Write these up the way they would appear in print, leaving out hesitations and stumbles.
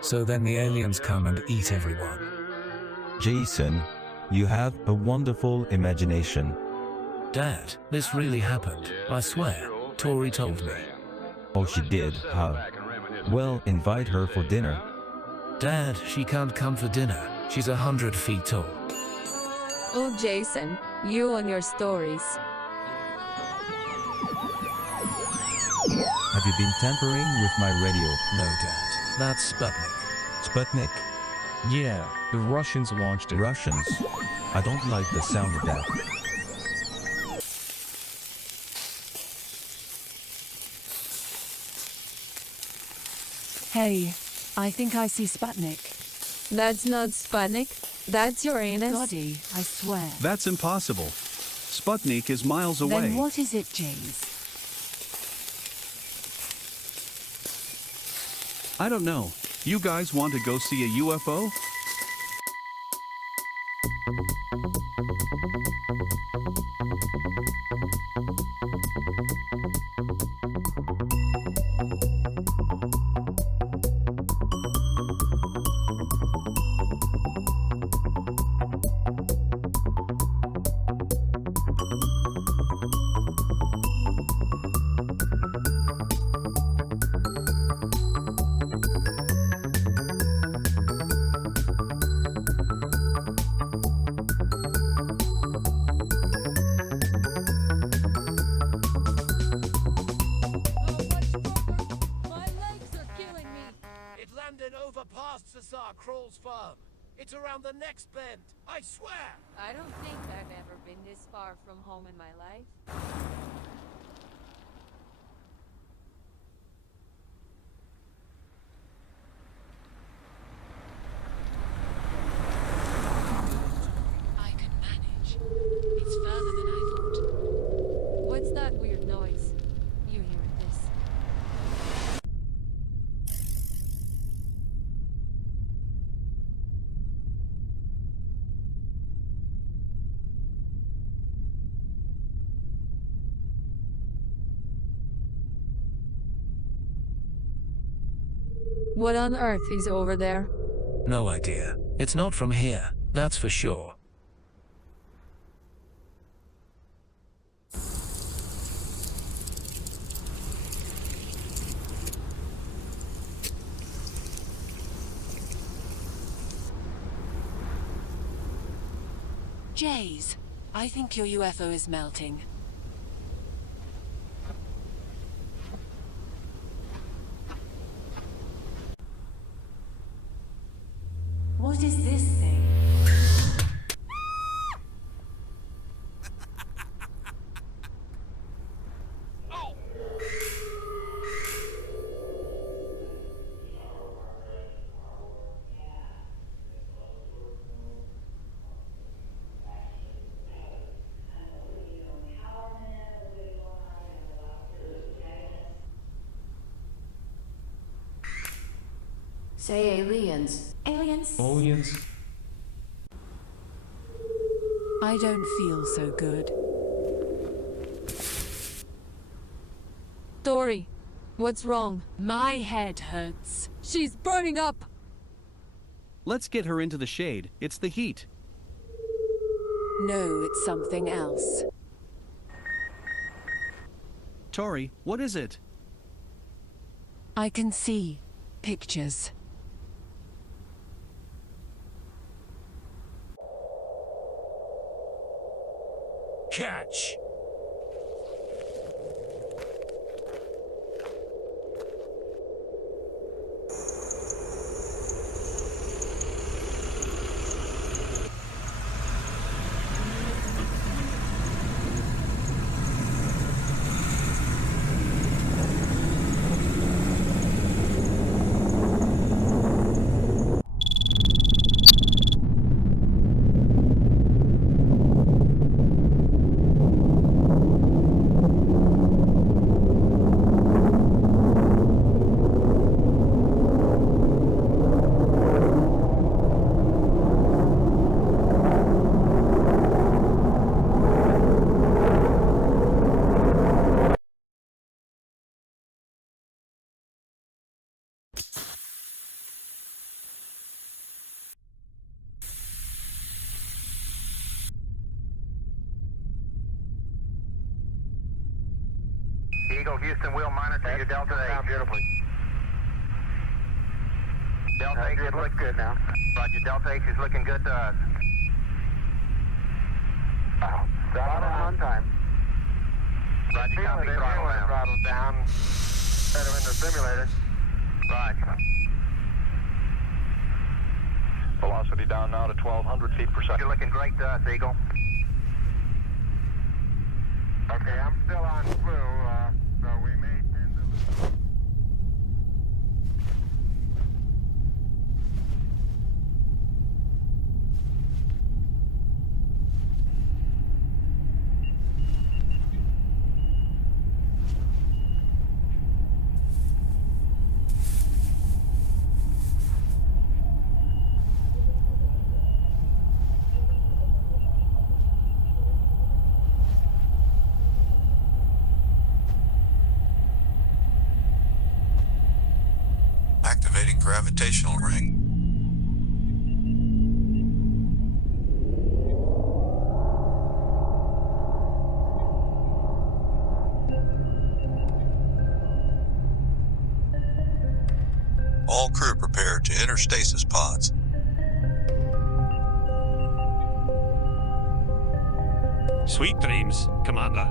So then the aliens come and eat everyone. Jason, you have a wonderful imagination. Dad, this really happened. I swear. Tory told me. Oh, she did, huh? Well, invite her for dinner. Dad, she can't come for dinner. She's 100 feet tall. Oh, Jason, you and your stories. Have you been tampering with my radio? No, Dad. That's Sputnik. Sputnik? Yeah, the Russians launched it. Russians? I don't like the sound of that. Hey, I think I see Sputnik. That's not Sputnik. That's Uranus. Goddard, I swear. That's impossible. Sputnik is miles away. Then what is it, James? I don't know. You guys want to go see a UFO? It's around the next bend, I swear! I don't think I've ever been this far from home in my life. I can manage. It's further than I thought. What's that weird noise? You hear this? What on earth is over there? No idea. It's not from here, that's for sure. Jays, I think your UFO is melting. What is this thing? Say aliens. Aliens? Aliens? I don't feel so good. Tory, what's wrong? My head hurts. She's burning up! Let's get her into the shade. It's the heat. No, it's something else. Tory, what is it? I can see pictures. Catch! Eagle, Houston, we'll monitor your Delta 8. Beautifully. Delta 8 it looks good now. Roger, Delta 8 is looking good to us. Wow. Throttle on time. Roger, copy, throttle down. Throttle down. Set him in the simulator. Roger. Velocity down now to 1,200 feet per second. You're looking great to us, Eagle. Okay, I'm still on flu, so we may tend to... Activating gravitational ring. All crew prepared to enter stasis pods. Sweet dreams, Commander.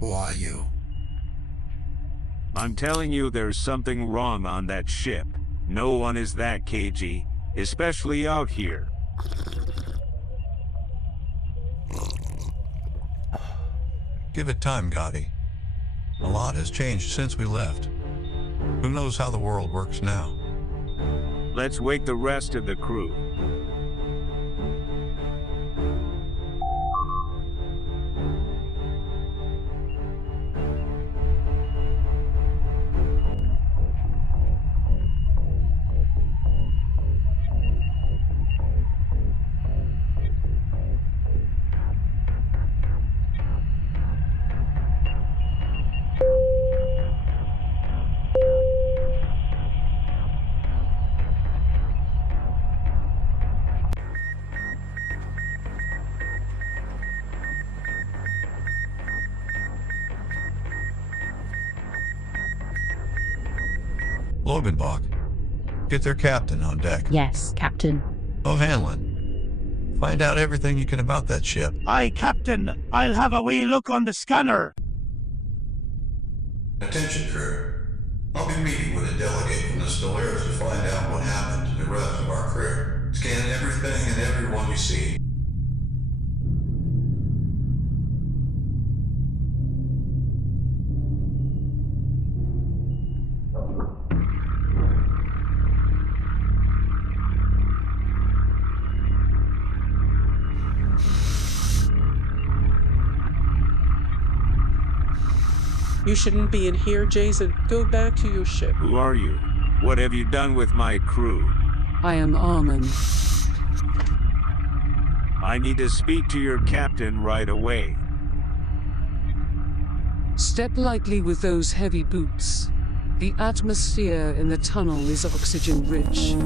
Who are you? I'm telling you there's something wrong on that ship. No one is that cagey, especially out here. Give it time, Gotti. A lot has changed since we left. Who knows how the world works now? Let's wake the rest of the crew. Loganbach, get their captain on deck. Yes, Captain. O'Hanlon, find out everything you can about that ship. Aye, Captain. I'll have a wee look on the scanner. Attention, crew. I'll be meeting with a delegate from the Stellaris to find out what happened to the rest of our crew. Scan everything and everyone everyone we see. You shouldn't be in here, Jason. Go back to your ship. Who are you? What have you done with my crew? I am Armin. I need to speak to your captain right away. Step lightly with those heavy boots. The atmosphere in the tunnel is oxygen-rich.